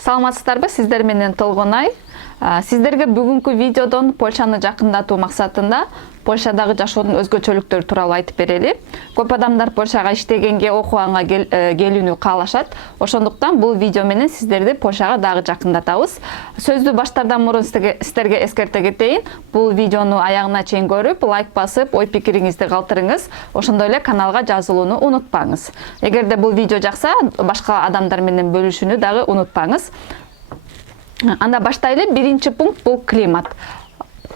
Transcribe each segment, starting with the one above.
Саламатсыздарбы, сиздер менен Толгонай. Сиздерге бүгүнкү видеодон Польшаны жакындатуу максатында Польшадагы жашоодун өзгөчөлүктөрү тууралуу айтып берели. Көп адамдар Польшага иштегенге, окуганга келүүнү каалашат. Ошондуктан бул видео менен сиздерди Польшага дагы жакындатабыз. Сөздү баштардан мурун сиздерге эскерте кетейин. Бул видеону аягына чейин көрүп, лайк басып, ой пикириңизди калтырыңыз. Ошондой эле каналга жазылууну унутпаңыз. Эгерде бул видео жакса, башка адамдар менен бөлүшүүнү дагы унутпаңыз. Анда баштайлы. Биринчи пункт бул климат.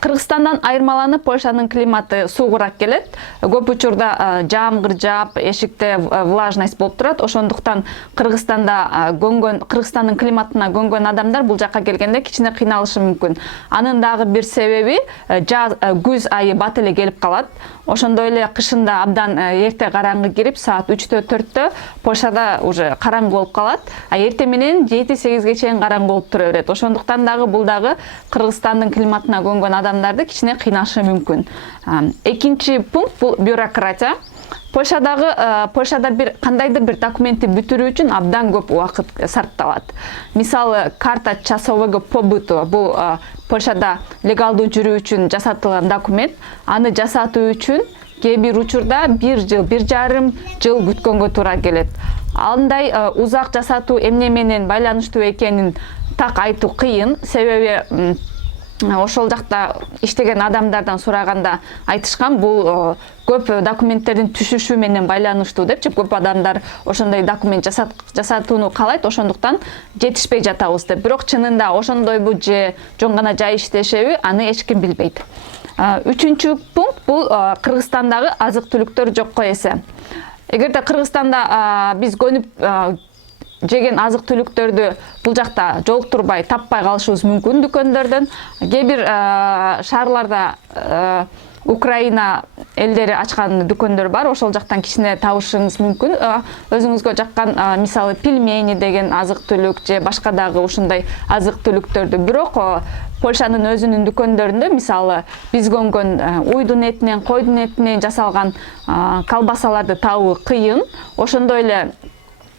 Кыргызстандан айырмаланып, Польшанын климаты суугураак келет. Көп учурда жаамгыр жаап, эшикте влажность болуп турат. Ошондуктан Кыргызстандын климатына көнгөн адамдар бул жакка келгенде кичине кыйналышы мүмкүн. Анын дагы бир себеби күз айы бат эле келип калат. Ошондой эле кышында абдан эрте караңгы кирип, саат 3-4-тө Польшада уже караңгы болуп калат. Эрте менен 7-8ге чейин караңгы болуп тура берет. Ошондуктан дагы бул дагы Кыргызстандын климатына көнгөн адамдарды кичине кыйнашы мүмкүн. Экинчи пункт бул бюрократия. Польшада кандайдыр бир документти бүтүрүү үчүн абдан көп убакыт сарпталат. Мисалы, карта часового побыту бул Польшада легалдуу жүрүү үчүн жасатылган документ. Аны жасатуу үчүн кээ бир учурда 1 жыл, 1,5 жыл күткөнгө туура келет. Андай узак жасатуу эмне менен байланыштуу экенин так айтуу кыйын, себеби ошол жакта иштеген адамдардан сураганда айтышкан, бул көп документтердин түшүшү менен байланыштуу депчи. Көп адамдар ошондой документ жасатууну каалайт, ошондуктан жетишпей жатабыз деп. Бирок чынында ошондойбу же жөн гана жай иштешеби, аны эч ким билбейт. Үчүнчү пункт бул Кыргызстандагы азык-түлүктөр жокко эсе. Эгерде Кыргызстанда биз көнүп жеген азык-түлүктөрдү бул жакта жолуктурбай, таппай калышыбыз мүмкүн дүкөндөрдөн. Кээ бир шаарларда Украина элдери ачкан дүкөндөр бар, ошол жактан кичине табышыңыз мүмкүн. Өзүңүзгө жаккан, мисалы, пельмени деген азык-түлүк же башка дагы ушундай азык-түлүктөрдү. Бирок Польшанын өзүнүн дүкөндөрүндө, мисалы, биз көнгөн уйдун этинен, койдун этинен жасалган колбасаларды табуу кыйын. Ошондой эле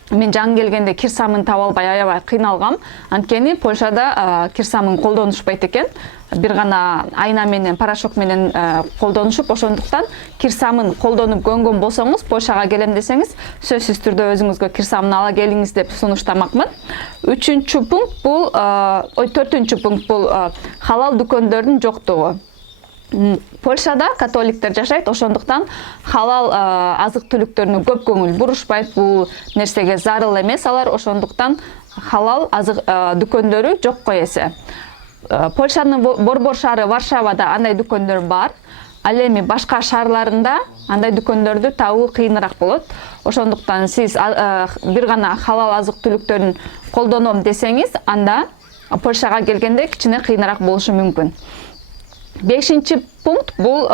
мен жаңы келгенде кирсамын таба албай аябай кыйналгам. Анткени Польшада кирсамын колдонушпайт экен. Бир гана айна менен, порошок менен колдонушуп, ошондуктан кирсамын колдонуп көнгөн болсоңуз, Польшага келем десеңиз, сөзсүз түрдө өзүңүзгө кирсамын ала келиңиз деп сунуштамакмын. Төртүнчү пункт бул халал дүкөндөрдүн жоктугу. Польшада католиктер жашайт, ошондуктан халал азык-түлүктөрүнө көп көңүл бурушпайт. Бул нерсеге зарыл эмес алар, ошондуктан халал азык дүкөндөрү жокко эсе. Польшанын борбор шаары Варшавада андай дүкөндөр бар. Ал эми башка шаарларында андай дүкөндөрдү табуу кыйыныраак болот. Ошондуктан сиз бир гана халал азык-түлүктөрүн колдоном десеңиз, анда Польшага келгенде кичине кыйыныраак болушу мүмкүн. Бешинчи пункт бул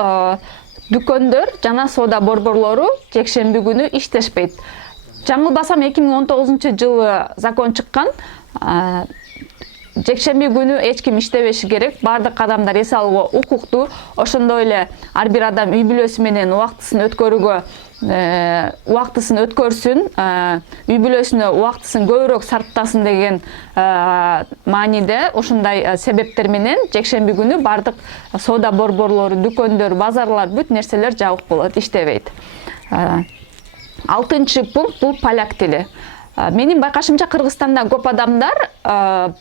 дүкөндөр жана соода борборлору жекшемби күнү иштешпейт. Жаңылбасам 2019-жылы закон чыккан. Жекшемби күнү эч ким иштебеши керек. Бардык адамдар эс алууга укуктуу. Ошондой эле ар бир адам үй бүлөсү менен убактысын өткөрсүн, үй бүлөсүнө убактысын көбүрөөк сарптасын деген мааниде ушундай себептер менен жекшемби күнү бардык соода борборлору, дүкөндөр, базарлар, бүт нерселер жабык болот, иштебейт. 6-чы пункт бул поляк тили. Менин байкашымча Кыргызстанда көп адамдар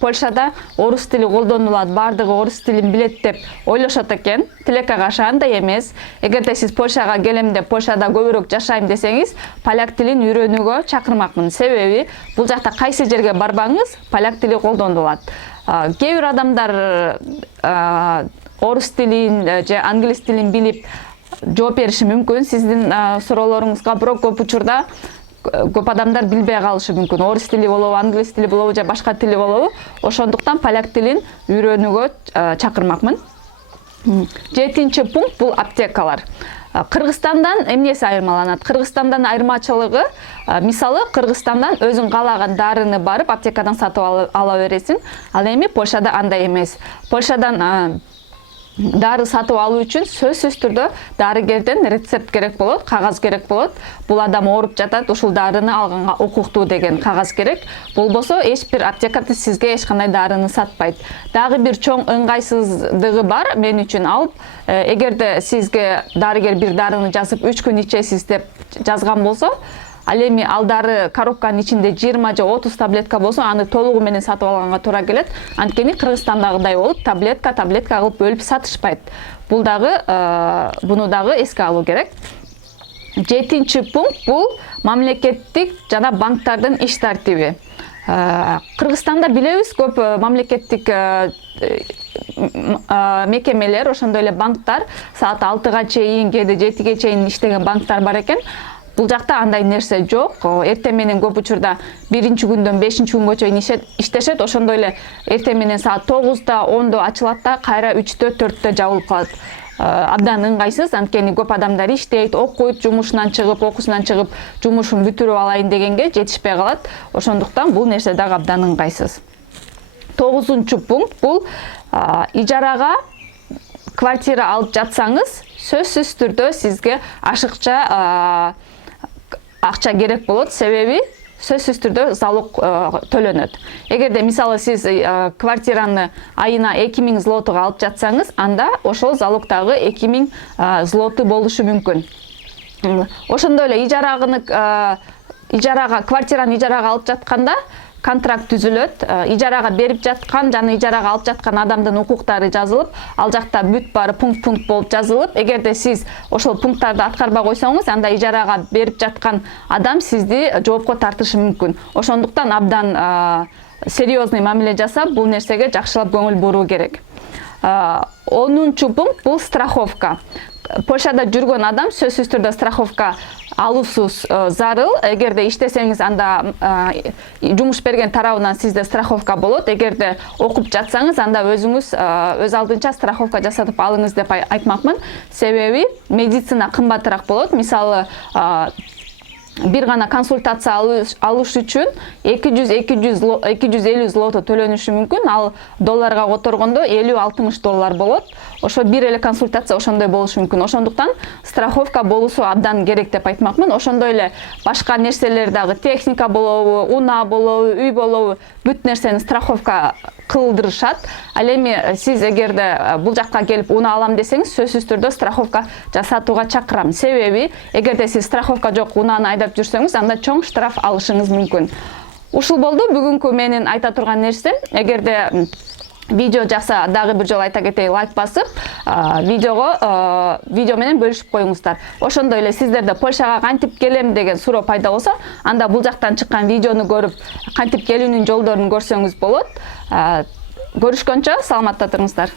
Польшада орус тили колдонулат, бардыгы орус тилин билет деп ойлошот экен. Тилекке каршы андай эмес. Эгерде сиз Польшага келем деп Польшада көбүрөөк жашайм десеңиз, поляк тилин үйрөнүүгө чакырмакмын. Себеби бул жакта кайсы жерге барбаңыз, поляк тили колдонулат. Кээ бир адамдар орус тилин же англис тилин билип жооп бериши мүмкүн сиздин суроолоруңузга, бирок көп учурда көп адамдар билбей калышы мүмкүн. Орус тили болобу, англис тили болобу же башка тили болобу. Ошондуктан поляк тилин үйрөнүүгө чакырмакмын. 7-чи пункт бул аптекалар. Кыргызстандан эмнеси айырмаланат? Кыргызстандан айырмачылыгы, мисалы, Кыргызстандан өзүң каалаган дарыны барып аптекадан сатып ала бересиң. Ал эми Польшада андай эмес. Польшадан дары сатып алуу үчүн сөзсүз түрдө дарыгерден рецепт керек болот, кагаз керек болот. Бул адам ооруп жатат, ушул дарыны алганга укуктуу деген кагаз керек. Болбосо эч бир аптекада сизге эч кандай дарыны сатпайт. Дагы бир чоң ыңгайсыздыгы бар мен үчүн алып, эгерде сизге дарыгер бир дарыны жазып 3 күн ичесиз деп жазган болсо, ал эми ал дары коробканын ичинде 20 же 30 таблетка болсо, аны толугу менен сатып алганга туура келет. Анткени Кыргызстандагыдай болуп таблетка кылып бөлүп сатышпайт. Бул дагы буну дагы эске алуу керек. 7-чи пункт бул мамлекеттик жана банктардын иш тартиби. Кыргызстанда билебиз, көп мамлекеттик мекемелер, ошондой эле банктар саат 6-га чейин, кээде 7-ге чейин иштеген банктар бар экен. Бул жакта андай нерсе жок. Эртең менен көп учурда 1-чи күндөн 5-чи күнгө чейин иштешет. Ошондой эле эртең менен саат 9-да, 10-да ачылат да, кайра 3-тө, 4-тө жабылып калат. Абдан ыңгайсыз, анткени көп адамдар иштейт, окуйт, жумушунан чыгып, окуусунан чыгып, жумушун бүтүрүп алайын дегенге жетишпей калат. Ошондуктан бул нерсе дагы абдан ыңгайсыз. 9-чу пункт бул ижарага квартира алып жатсаңыз, сөзсүз түрдө сизге ашыкча акча керек болот, себеби сөзсүз түрдө залог төлөнөт. Эгерде мисалы сиз квартираны айына 2000 злотуга алып жатсаңыз, анда ошол залогдагы 2000 злоты болушу мүмкүн. Ошондой эле квартираны ижарага алып жатканда контракт түзүлөт. Ижарага берип жаткан жана ижарага алып жаткан адамдын укуктары жазылып, ал жакта бүт баары пункт болуп жазылып, эгерде сиз ошол пункттарды аткарбай койсоңуз, анда ижарага берип жаткан адам сизди жоопко тартышы мүмкүн. Ошондуктан абдан серьезный мамиле жасап, бул нерсеге жакшылап көңүл буруу керек. 10-чу пункт бул страховка. Польшада жүргөн адам сөзсүз түрдө страховка алуусуз зарыл. Эгерде иштесеңиз, анда жумуш берген тарабынан сизде страховка болот. Эгерде окуп жатсаңыз, анда өзүңүз өз алдынча страховка жасатып алыңыз деп айтмакмын. Себеби медицина кымбатыраак болот. Мисалы, бир гана консультация алыш үчүн 200-250 злото төлөнүшү мүмкүн, ал долларга которгондо $50-60 болот. Ошо бир эле консультация ошондой болушу мүмкүн. Ошондуктан страховка болуусу абдан керек деп айтмакмын. Ошондой эле башка нерселер дагы, техника болобу, унаа болобу, үй болобу, бүт нерсени страховка кылдырышат. Ал эми сиз эгерде бул жакка келип унаа алам десеңиз, сөзсүз түрдө страховка жасатууга чакырам. Себеби эгерде сиз страховка жок унааны айдап жүрсөңүз, анда чоң штраф алышыңыз мүмкүн. Ушул болду бүгүнкү менин айта турган нерсем. Эгерде видео жакса, дагы бир жолу айта кетейин, лайк басып, видео менен бөлүшүп коюңуздар. Ошондой эле сиздерде Польшага кантип келем деген суроо пайда болсо, анда бул жактан чыккан видеону көрүп, кантип келүүнүн жолдорун көрсөңүз болот. Көрүшкөнчө саламатта туруңуздар.